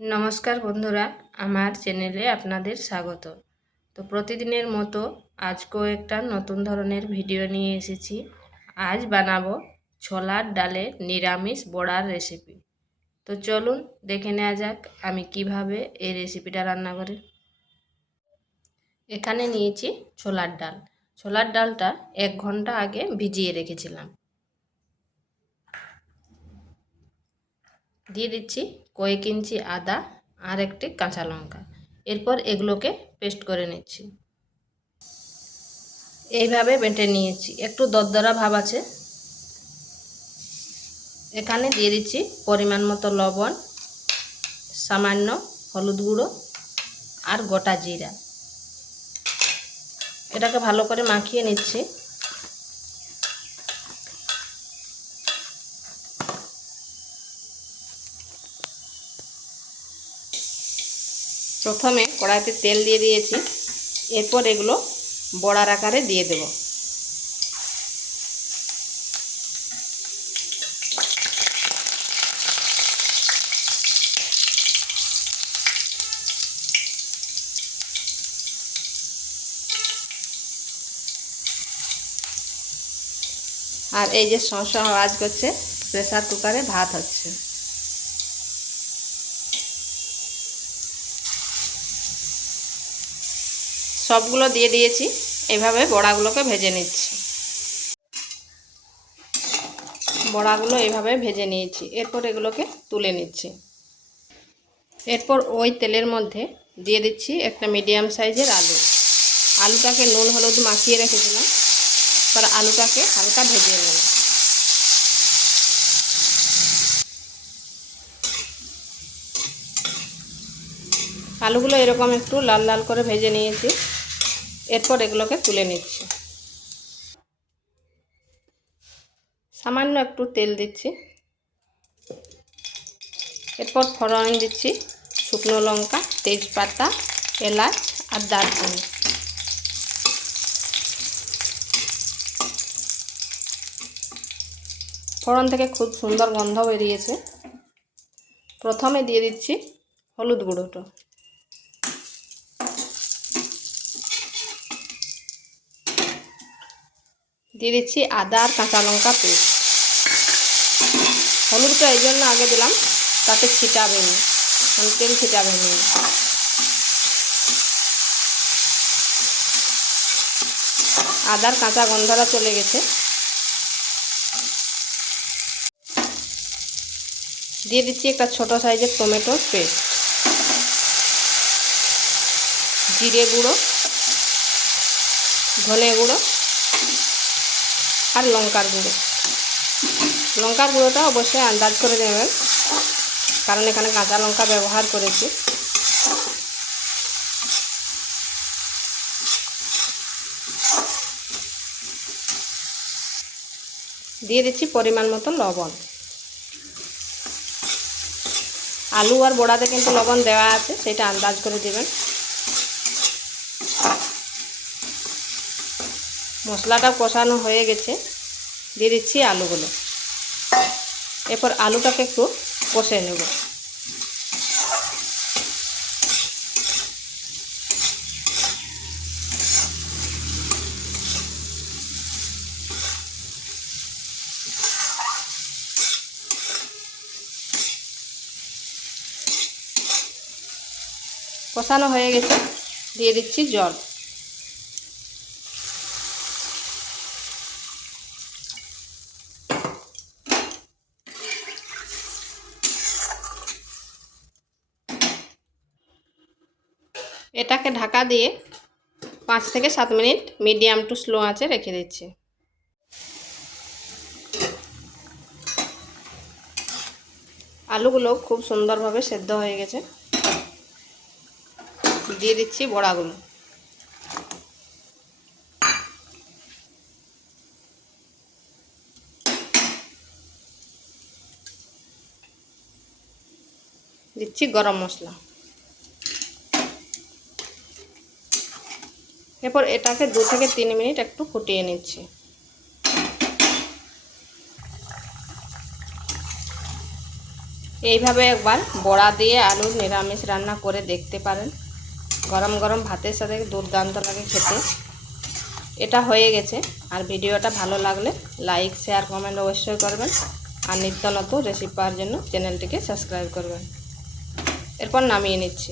নমস্কার বন্ধুরা, আমার চ্যানেলে আপনাদের স্বাগত। তো প্রতিদিনের মতো আজকেও একটা নতুন ধরনের ভিডিও নিয়ে এসেছি। আজ বানাবো ছোলার ডালের নিরামিষ বড়ার রেসিপি। তো চলুন দেখে নেওয়া যাক আমি কিভাবে এই রেসিপিটা রান্না করি। এখানে নিয়েছি ছোলার ডাল। ছোলার ডালটা 1 ঘন্টা আগে ভিজিয়ে রেখেছিলাম। দিয়ে দিচ্ছি কয়েক ইঞ্চি আদা আর একটি কাঁচা লঙ্কা। এরপর এগুলোকে পেস্ট করে নিচ্ছি। এইভাবে বেটে নিয়েছি, একটু দরদরা ভাব আছে। এখানে দিয়ে দিচ্ছি পরিমাণ মতো লবণ, সামান্য হলুদ গুঁড়ো আর গোটা জিরা। এটাকে ভালো করে মাখিয়ে নিচ্ছি। প্রথমে কড়াইতে তেল দিয়ে দিয়েছি, এরপর এগুলো বড়ার আকারে দিয়ে দেব। আর এই যে শঁ শঁ আওয়াজ করছে, প্রেসার কুকারে ভাত হচ্ছে। সবগুলো দিয়ে দিয়েছি, এভাবে বড়াগুলোকে ভেজে নিচ্ছি। বড়াগুলো এভাবে ভেজে নিয়েছি, এরপর এগুলোকে তুলে নিচ্ছি। এরপর ওই তেলের মধ্যে দিয়ে দিচ্ছি একটা মিডিয়াম সাইজের আলু। আলুটাকে নুন হলুদ মাখিয়ে রেখেছিলাম, এবার আলুটাকে হালকা ভেজে নেব। আলুগুলো এরকম একটু লাল লাল করে ভেজে নিয়েছি, এরপর এগুলোকে তুলে নিচ্ছি। সামান্য একটু তেল দিচ্ছি, এরপর ফোড়ন দিচ্ছি শুকনো লঙ্কা, তেজপাতা, এলাচ আর দারচিনি। ফোড়ন থেকে খুব সুন্দর গন্ধ বেরিয়েছে। প্রথমে দিয়ে দিচ্ছি হলুদ গুঁড়োটা, দিয়ে দিচ্ছি আদা আর কাঁচা লঙ্কা পেস্ট। হলুদটা এই জন্য আগে দিলাম, তাতে ছিটাবে না, তেল ছিটাবে না। আদার কাঁচা গন্ধটা চলে গেছে। দিয়ে দিচ্ছি একটা ছোট সাইজের টমেটোর পেস্ট, জিরে গুঁড়ো, ধনে গুঁড়ো আর লঙ্কার গুঁড়ো। লঙ্কার গুঁড়োটা অবশ্যই আন্দাজ করে দেবেন, কারণ এখানে কাঁচা লঙ্কা ব্যবহার করেছি। দিয়ে দিচ্ছি পরিমাণ মতো লবণ। আলু আর বড়াতে কিন্তু লবণ দেওয়া আছে, সেটা আন্দাজ করে দেবেন। মশলাটা কষানো হয়ে গেছে, দিয়ে দিচ্ছি আলুগুলো। এরপর আলুটাকে একটু কষে নেব। কষানো হয়ে গেছে, দিয়ে দিচ্ছি জল। এটাকে ঢাকা দিয়ে 5 থেকে 7 মিনিট মিডিয়াম টু স্লো আঁচে রেখে দিচ্ছি। আলুগুলো খুব সুন্দরভাবে সেদ্ধ হয়ে গেছে। দিয়ে দিচ্ছি বড়াগুলো। দিচ্ছি গরম মশলা। এরপর এটাকে 2 থেকে 3 মিনিট একটু ফুটিয়ে নিচ্ছি। এইভাবে একবার বড়া দিয়ে আলুর নিরামিষ রান্না করে দেখতে পারেন। গরম গরম ভাতের সাথে দুর্দান্ত লাগে খেতে। এটা হয়ে গেছে। আর ভিডিওটা ভালো লাগলে লাইক শেয়ার কমেন্ট অবশ্যই করবেন। আর নিত্য নতুন রেসিপি পাওয়ার জন্য চ্যানেলটিকে সাবস্ক্রাইব করবেন। এরপর নামিয়ে নিচ্ছি।